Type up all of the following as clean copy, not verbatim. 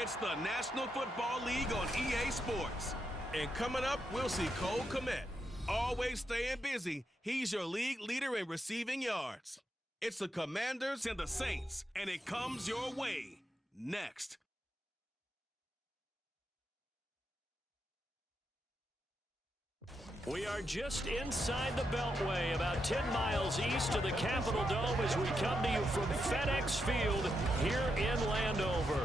It's the National Football League on EA Sports. And coming up, we'll see Cole Kmet. Always staying busy, he's your league leader in receiving yards. It's the Commanders and the Saints, and it comes your way next. We are just inside the Beltway, about 10 miles east of the Capitol Dome as we come to you from FedEx Field here in Landover.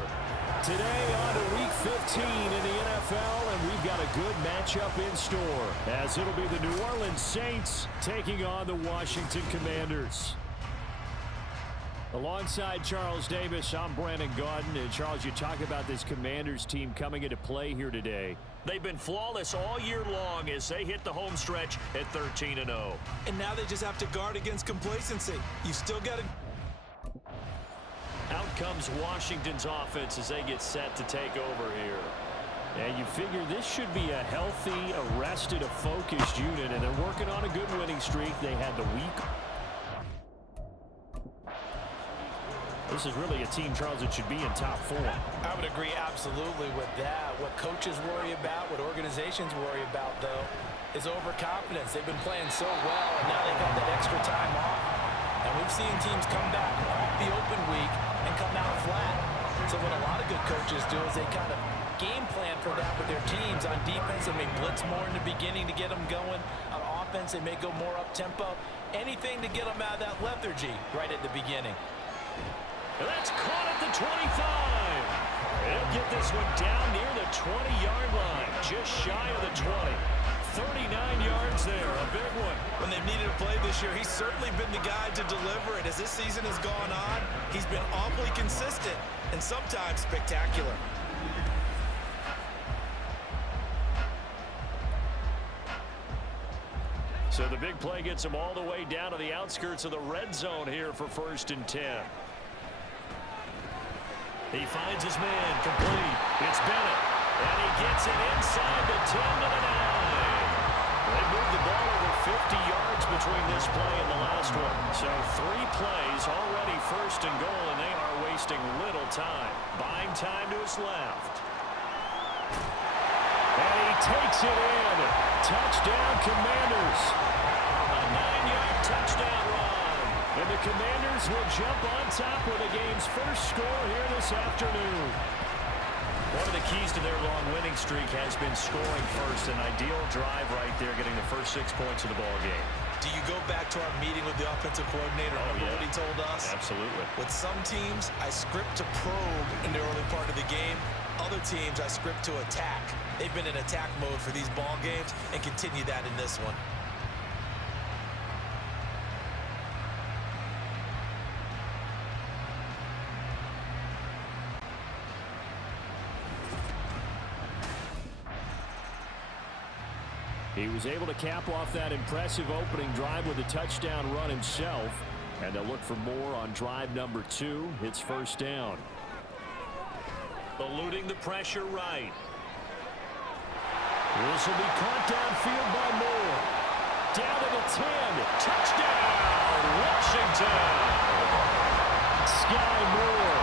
Today on to Week 15 in the NFL, and we've got a good matchup in store, as it'll be the New Orleans Saints taking on the Washington Commanders. Alongside Charles Davis, I'm Brandon Gaudin. And Charles, you talk about this Commanders team coming into play here today. They've been flawless all year long as they hit the home stretch at 13-0. And now they just have to guard against complacency. You've still got to... Out comes Washington's offense as they get set to take over here. And you figure this should be a healthy, arrested, a focused unit, and they're working on a good winning streak. They had the week. This is really a team, Charles, that should be in top form. I would agree absolutely with that. What coaches worry about, what organizations worry about, though, is overconfidence. They've been playing so well, and now they've got that extra time off. And we've seen teams come back off the open week and come out flat. So what a lot of good coaches do is they kind of game plan for that with their teams. On defense, they may blitz more in the beginning to get them going. On offense, they may go more up-tempo. Anything to get them out of that lethargy right at the beginning. And that's caught at the 25. They'll get this one down near the 20-yard line, just shy of the 20. 39 yards there, a big one. When they've needed a play this year, he's certainly been the guy to deliver it. As this season has gone on, he's been awfully consistent and sometimes spectacular. So the big play gets him all the way down to the outskirts of the red zone here for 1st and 10. He finds his man, complete. It's Bennett, and he gets it inside the 10 to the 9. They moved the ball over 50 yards between this play and the last one. So 3 plays, already 1st and goal, and they are wasting little time. Buying time to his left. And he takes it in. Touchdown, Commanders. A 9-yard touchdown run. And the Commanders will jump on top with the game's first score here this afternoon. One of the keys to their long winning streak has been scoring first. An ideal drive right there, getting the first 6 points of the ball game. Do you go back to our meeting with the offensive coordinator? Yeah. What he told us? Absolutely. With some teams, I script to probe in the early part of the game. Other teams, I script to attack. They've been in attack mode for these ball games and continue that in this one. He was able to cap off that impressive opening drive with a touchdown run himself. And they'll look for more on drive number 2. It's 1st down. Eluding the pressure right. This will be caught downfield by Moore. Down to the 10. Touchdown, Washington. Sky Moore,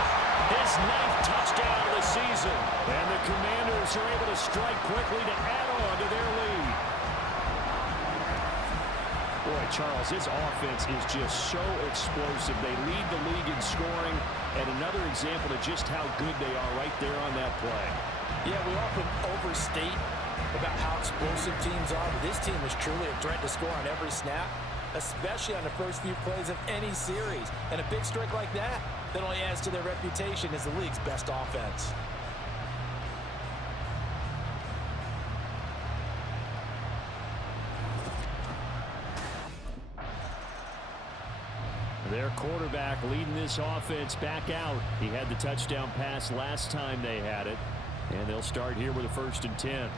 his 9th touchdown of the season. And the Commanders are able to strike quickly to add on to their lead. Boy, Charles, this offense is just so explosive. They lead the league in scoring, and another example of just how good they are right there on that play. Yeah, we often overstate about how explosive teams are, but this team is truly a threat to score on every snap, especially on the first few plays of any series. And a big strike like that only adds to their reputation as the league's best offense. Their quarterback leading this offense back out. He had the touchdown pass last time they had it. And they'll start here with a 1st and 10.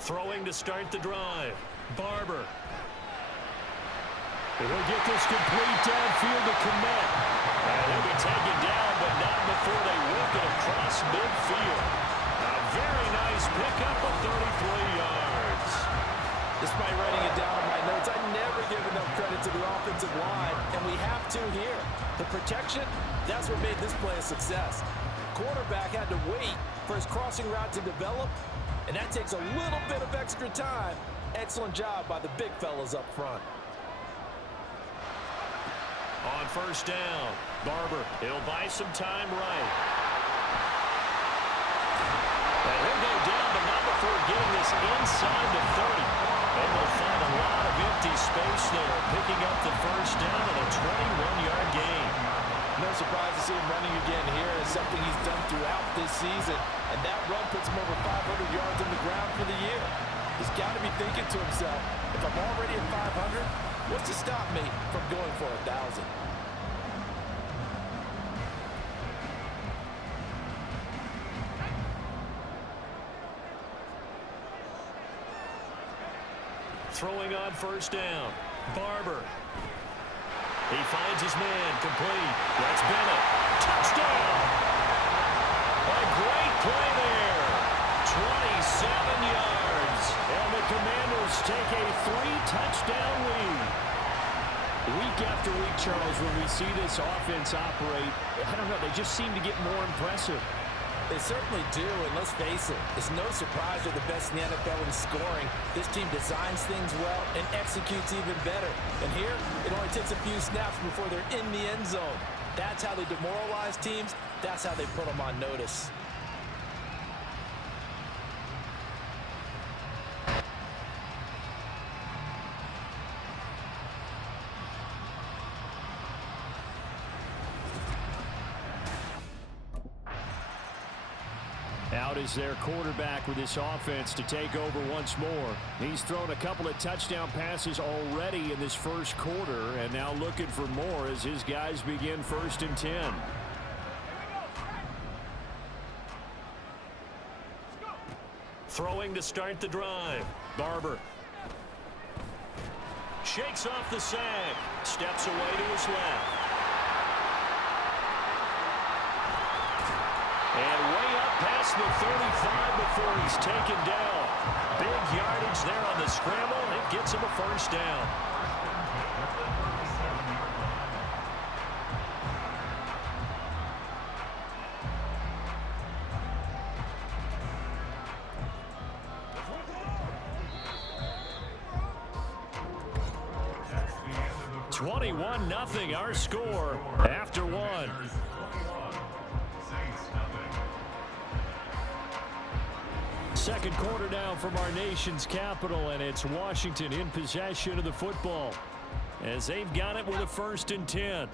Throwing to start the drive. Barber. He'll get this complete downfield to Kmet. And he'll be taken down, but not before they whip it across midfield. A very nice Chiefs pick up a 33 yards. Despite writing it down in my notes, I never give enough credit to the offensive line, and we have to here. The protection, that's what made this play a success. Quarterback had to wait for his crossing route to develop, and that takes a little bit of extra time. Excellent job by the big fellas up front. On first down, Barber, he'll buy some time right. And he'll go down, but not before getting this inside the 30. And they'll find a lot of empty space there, picking up the first down and a 21-yard gain. No surprise to see him running again here. It's something he's done throughout this season, and that run puts him over 500 yards on the ground for the year. He's got to be thinking to himself, if I'm already at 500, what's to stop me from going for 1,000? Throwing on first down, Barber. He finds his man, complete. That's Bennett. Touchdown! A great play there. 27 yards. And the Commanders take a 3-touchdown lead. Week after week, Charles, when we see this offense operate, I don't know, they just seem to get more impressive. They certainly do, and let's face it, it's no surprise they're the best in the NFL in scoring. This team designs things well and executes even better. And here, it only takes a few snaps before they're in the end zone. That's how they demoralize teams. That's how they put them on notice. Out is their quarterback with this offense to take over once more. He's thrown a couple of touchdown passes already in this first quarter, and now looking for more as his guys begin 1st and 10. Throwing to start the drive. Barber. Shakes off the sack. Steps away to his left. And way up past the 35 before he's taken down. Big yardage there on the scramble. It gets him a first down. (21-0) our score after one. Second quarter down from our nation's capital, and it's Washington in possession of the football as they've got it with a 1st and 10.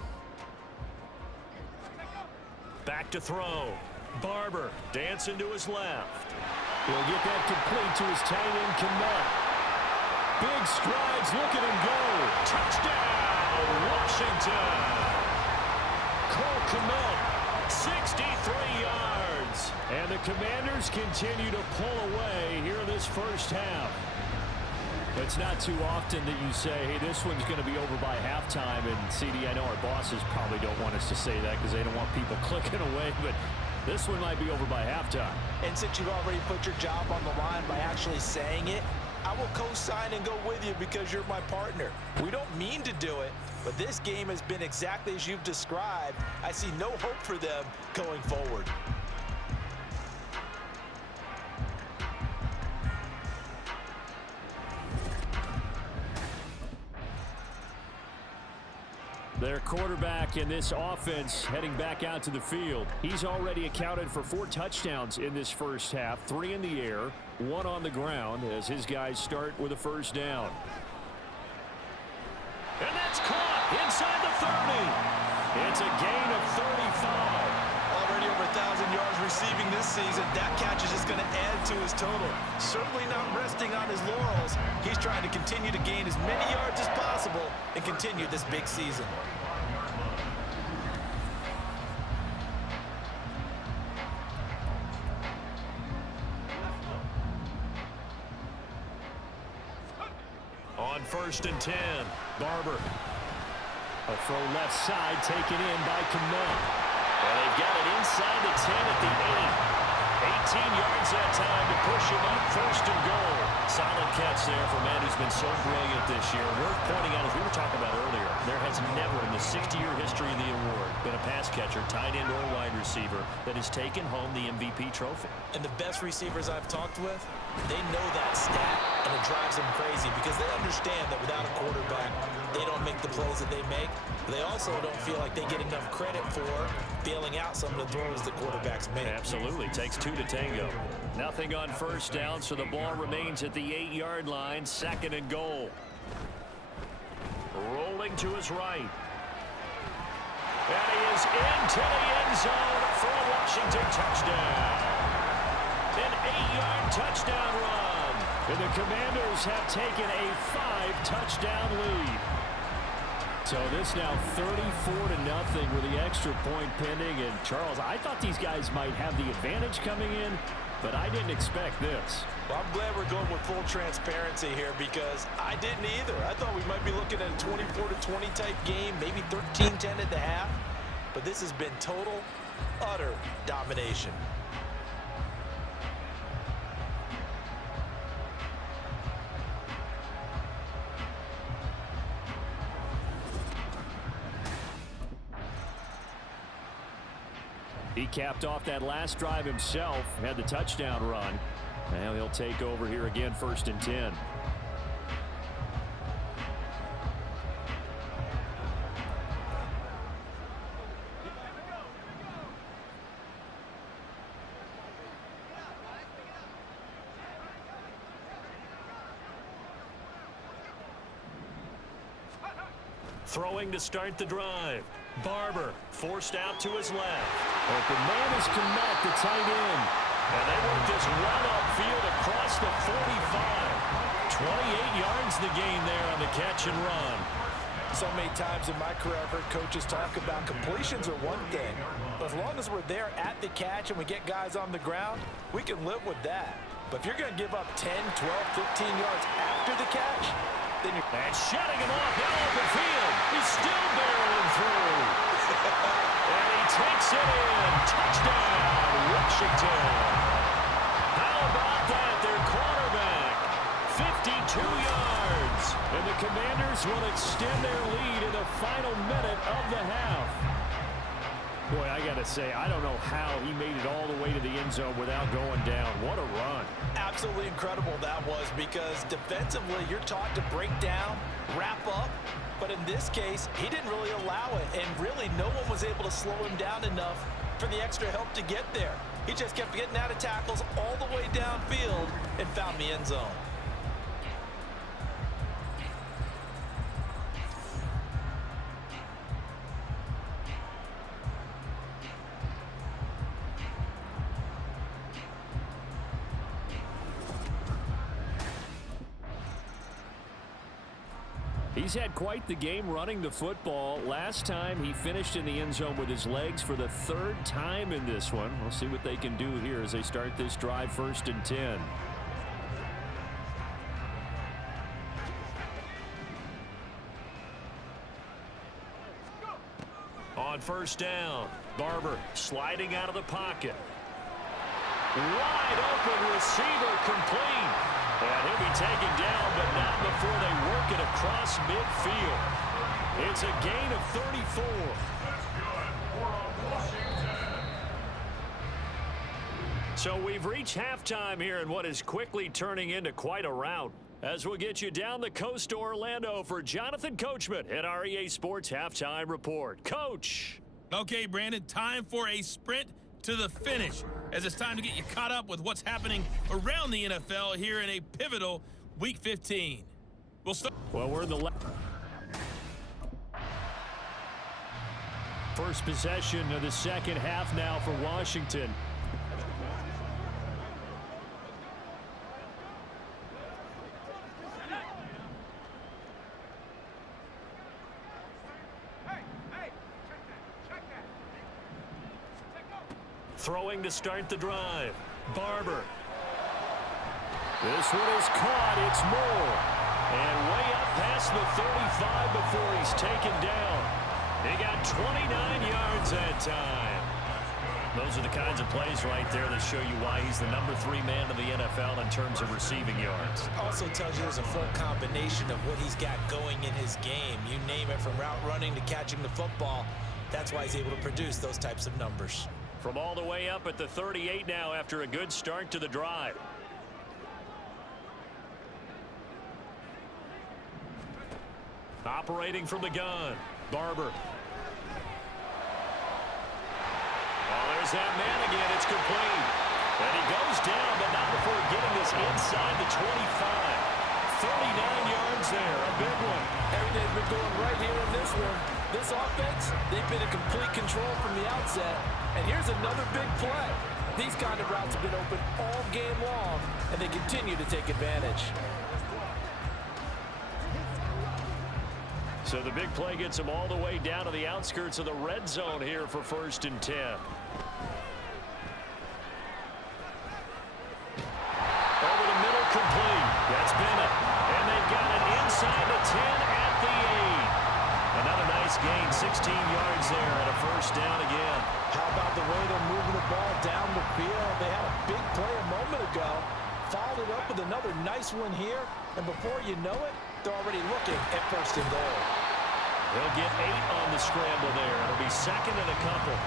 Back to throw. Barber dancing to his left. He'll get that complete to his tight end, Kmet. Big strides, look at him go. Touchdown, Washington. Cole Kmet, 63 yards. And the Commanders continue to pull away here in this first half. It's not too often that you say, hey, this one's going to be over by halftime. And, CD, I know our bosses probably don't want us to say that because they don't want people clicking away. But this one might be over by halftime. And since you've already put your job on the line by actually saying it, I will co-sign and go with you because you're my partner. We don't mean to do it, but this game has been exactly as you've described. I see no hope for them going forward. Their quarterback in this offense heading back out to the field. He's already accounted for 4 touchdowns in this first half, 3 in the air, 1 on the ground as his guys start with a first down. And that's caught inside the 30. It's a gain of 35. Already over 1,000 yards receiving this season. That catch is just going to add to his total. Certainly not resting on his laurels. He's trying to continue to gain as many yards as possible and continue this big season. On 1st and 10, Barber. A throw left side taken in by Kmet. And they've got it inside the 10 at the 8. 18 yards that time to push him up, first and goal. Solid catch there for a man who's been so brilliant this year. Worth pointing out, as we were talking about earlier, there has never in the 60-year history of the award been a pass catcher, tight end, or wide receiver that has taken home the MVP trophy. And the best receivers I've talked with, they know that stat, and it drives them crazy because they understand that without a quarterback, they don't make the plays that they make. They also don't feel like they get enough credit for bailing out some of the throws the quarterbacks make. Absolutely. Takes two to tango. Nothing on first down, so the ball remains at the 8-yard line, second and goal. Rolling to his right. And he is into the end zone for a Washington touchdown. An 8-yard touchdown run. And the Commanders have taken a 5-touchdown lead. So this now 34-0 with the extra point pending. And Charles, I thought these guys might have the advantage coming in, but I didn't expect this. Well, I'm glad we're going with full transparency here because I didn't either. I thought we might be looking at a 24-20 type game, maybe 13-10 at the half. But this has been total, utter domination. He capped off that last drive himself, had the touchdown run. Now he'll take over here again, 1st and 10. Throwing to start the drive. Barber forced out to his left. Open man is Kmet, the tight end. And they work this run upfield across the 45. 28 yards the gain there on the catch and run. So many times in my career, I've heard coaches talk about completions are one thing. But as long as we're there at the catch and we get guys on the ground, we can live with that. But if you're going to give up 10, 12, 15 yards after the catch, then you're... And shutting him off down open field. He's still barreling through. And he takes it in. Touchdown, Washington. How about that? Their quarterback, 52 yards. And the Commanders will extend their lead in the final minute of the half. Boy, I got to say, I don't know how he made it all the way to the end zone without going down. What a run. Absolutely incredible that was because defensively, you're taught to break down, wrap up. But in this case, he didn't really allow it. And really, no one was able to slow him down enough for the extra help to get there. He just kept getting out of tackles all the way downfield and found the end zone. He's had quite the game running the football. Last time he finished in the end zone with his legs for the 3rd time in this one. We'll see what they can do here as they start this drive, 1st and 10. On 1st down, Barber sliding out of the pocket. Wide open receiver complete. And he'll be taken down, but not before they work it across midfield. It's a gain of 34. So we've reached halftime here in what is quickly turning into quite a rout. As we'll get you down the coast to Orlando for Jonathan Coachman at our EA Sports Halftime Report. Coach. Okay, Brandon, time for a sprint to the finish, as it's time to get you caught up with what's happening around the NFL here in a pivotal Week 15. We'll start. Well, we're in the first possession of the second half now for Washington. Throwing to start the drive. Barber. This one is caught. It's Moore. And way up past the 35 before he's taken down. He got 29 yards that time. Those are the kinds of plays right there that show you why he's the #3 man in the NFL in terms of receiving yards. Also tells you there's a full combination of what he's got going in his game. You name it, from route running to catching the football. That's why he's able to produce those types of numbers. From all the way up at the 38 now after a good start to the drive. Operating from the gun, Barber. Oh, there's that man again. It's complete. And he goes down, but not before getting this inside the 25. 39 yards there, a big one. Everything's been going right here in this one. This offense, they've been in complete control from the outset. And here's another big play. These kind of routes have been open all game long, and they continue to take advantage. So the big play gets him all the way down to the outskirts of the red zone here for 1st and 10. Over the middle, complete. That's Bennett. And they've got it inside the 10 at the 8. Another nice gain, 16 yards there, and a 1st down again. How about the way they're moving the ball down the field? They had a big play a moment ago, followed it up with another nice one here, and before you know it, they're already looking at 1st and goal. They'll get 8 on the scramble there. It'll be 2nd and a couple.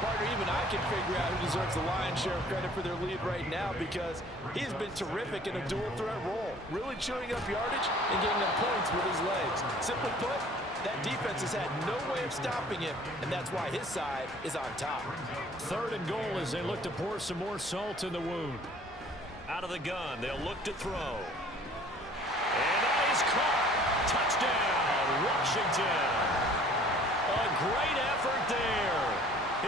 Partner, even I can figure out who deserves the lion's share of credit for their lead right now, because he's been terrific in a dual threat role, really chewing up yardage and getting them points with his legs. Simply put, that defense has had no way of stopping him, and that's why his side is on top. 3rd and goal as they look to pour some more salt in the wound. Out of the gun, they'll look to throw. And that is caught. Touchdown, Washington. A great effort there.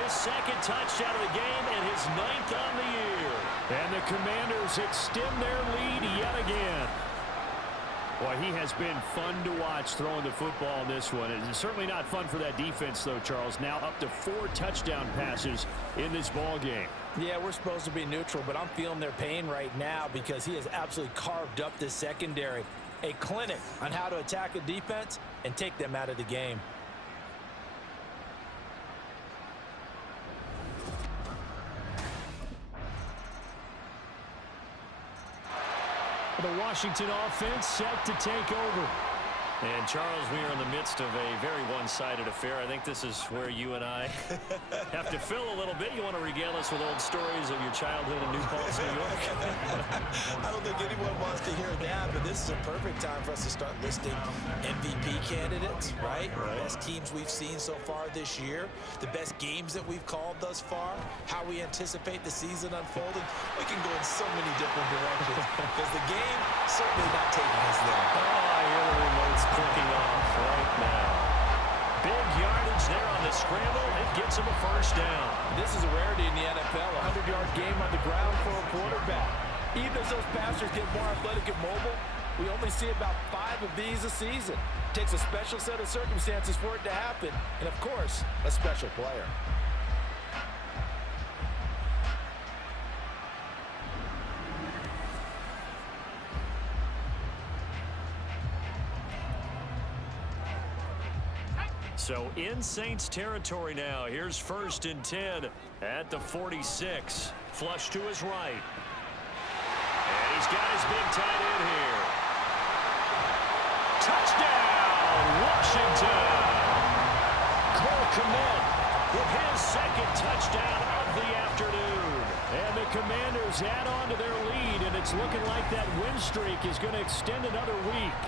His 2nd touchdown of the game and his 9th on the year. And the Commanders extend their lead yet again. Boy, he has been fun to watch throwing the football in this one. It's certainly not fun for that defense, though, Charles. Now up to 4 touchdown passes in this ball game. Yeah, we're supposed to be neutral, but I'm feeling their pain right now because he has absolutely carved up this secondary. A clinic on how to attack a defense and take them out of the game. The Washington offense set to take over. And, Charles, we are in the midst of a very one-sided affair. I think this is where you and I have to fill a little bit. You want to regale us with old stories of your childhood in New Paltz, New York? I don't think anyone wants to hear that, but this is a perfect time for us to start listing MVP candidates, right? Best teams we've seen so far this year, the best games that we've called thus far, how we anticipate the season unfolding. We can go in so many different directions because the game certainly not taking us there. Oh, I hear the remote's clicking off right now. Big yardage there on the scramble. It gets him a 1st down. This is a rarity in the NFL, a 100-yard game on the ground for a quarterback. Even as those passers get more athletic and mobile, we only see about 5 of these a season. It takes a special set of circumstances for it to happen, and of course, a special player. So in Saints territory now. Here's 1st and 10 at the 46. Flush to his right. And he's got his big tight end here. Touchdown, Washington. Cole Kmet with his 2nd touchdown of the afternoon. And the Commanders add on to their lead, and it's looking like that win streak is going to extend another week.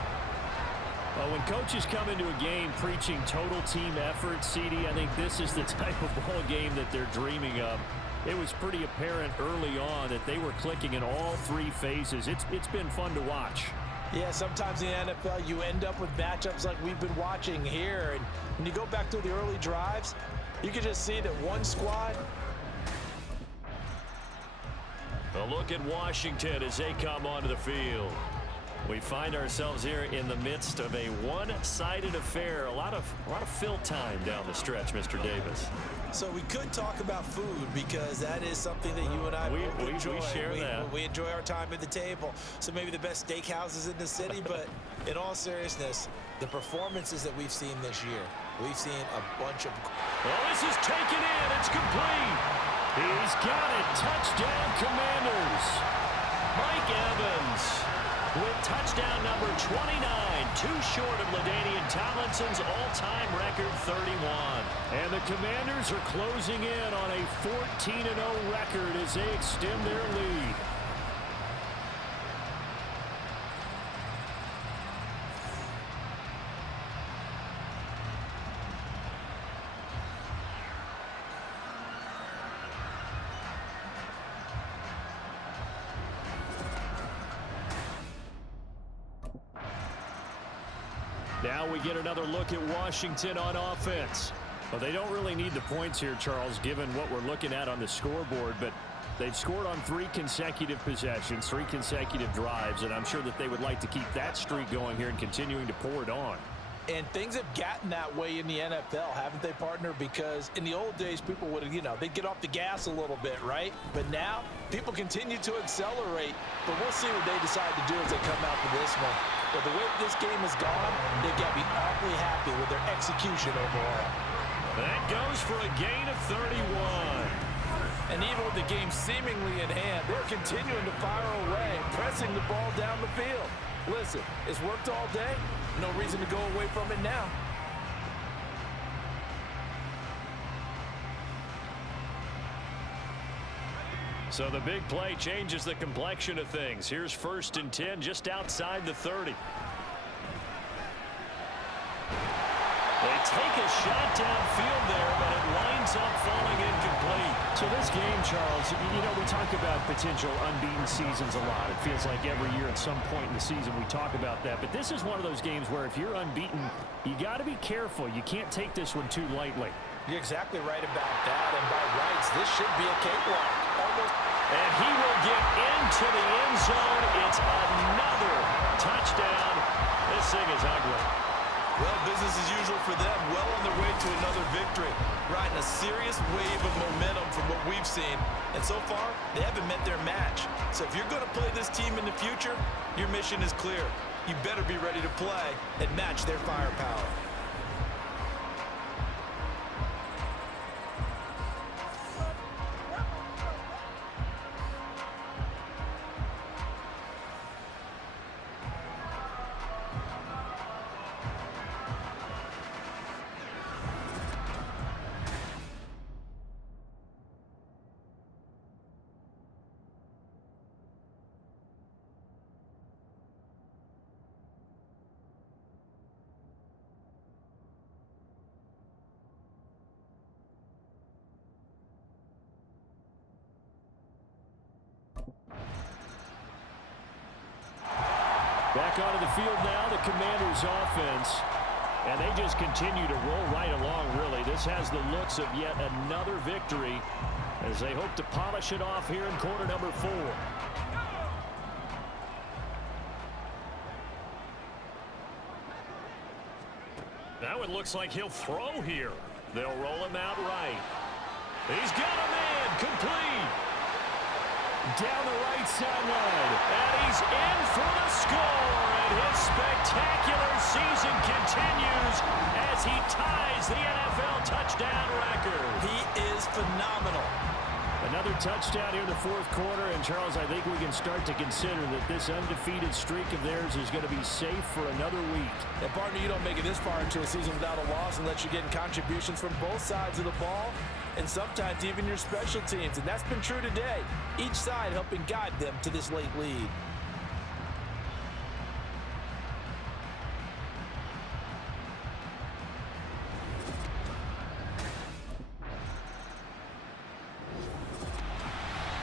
When coaches come into a game preaching total team effort, CD, I think this is the type of ball game that they're dreaming of. It was pretty apparent early on that they were clicking in all 3 phases. It's been fun to watch. Yeah, sometimes in the NFL you end up with matchups like we've been watching here. And when you go back to the early drives, you can just see that one squad. A look at Washington as they come onto the field. We find ourselves here in the midst of a one-sided affair. A lot of fill time down the stretch, Mr. Davis. So we could talk about food because that is something that you and I both enjoy. We share that. We enjoy our time at the table. So maybe the best steakhouses in the city, but in all seriousness, the performances that we've seen this year, we've seen a bunch of... Well, this is taken in. It's complete. He's got it. Touchdown, Commanders. Mike Evans with touchdown number 29, too short of LaDainian Tomlinson's all-time record 31. And the Commanders are closing in on a 14-0 record as they extend their lead. Now we get another look at Washington on offense. Well, they don't really need the points here, Charles, given what we're looking at on the scoreboard, but they've scored on 3 consecutive possessions, 3 consecutive drives, and I'm sure that they would like to keep that streak going here and continuing to pour it on. And things have gotten that way in the NFL, haven't they, partner? Because in the old days, people would, they'd get off the gas a little bit, right? But now, people continue to accelerate. But we'll see what they decide to do as they come out for this one. But the way this game has gone, they've got to be awfully happy with their execution overall. That goes for a gain of 31. And even with the game seemingly in hand, they're continuing to fire away, pressing the ball down the field. Listen, it's worked all day. No reason to go away from it now. So the big play changes the complexion of things. Here's 1st and 10 just outside the 30. They take a shot downfield there, but it winds up falling incomplete. So this game, Charles, we talk about potential unbeaten seasons a lot. It feels like every year at some point in the season we talk about that. But this is one of those games where if you're unbeaten, you got to be careful. You can't take this one too lightly. You're exactly right about that. And by rights, this should be a cakewalk. Almost. And he will get into the end zone. It's another touchdown. This thing is ugly. Well, business as usual for them. Well on their way to another victory. Riding a serious wave of momentum from what we've seen. And so far, they haven't met their match. So if you're going to play this team in the future, your mission is clear. You better be ready to play and match their firepower. Back onto the field now, the Commanders offense. And they just continue to roll right along, really. This has the looks of yet another victory as they hope to polish it off here in quarter number 4. Now it looks like he'll throw here. They'll roll him out right. He's got a man, complete. Down the right sideline. And he's in for the score. And his spectacular season continues as he ties the NFL touchdown record. He is phenomenal. Another touchdown here in the 4th quarter. And, Charles, I think we can start to consider that this undefeated streak of theirs is going to be safe for another week. And, partner, you don't make it this far into a season without a loss unless you're getting contributions from both sides of the ball and sometimes even your special teams. And that's been true today. Each side helping guide them to this late lead.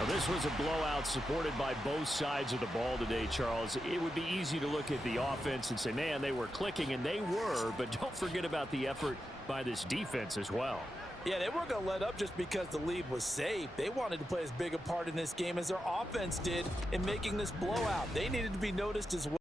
This was a blowout supported by both sides of the ball today, Charles. It would be easy to look at the offense and say, man, they were clicking, and they were, but don't forget about the effort by this defense as well. Yeah, they weren't going to let up just because the lead was safe. They wanted to play as big a part in this game as their offense did in making this blowout. They needed to be noticed as well.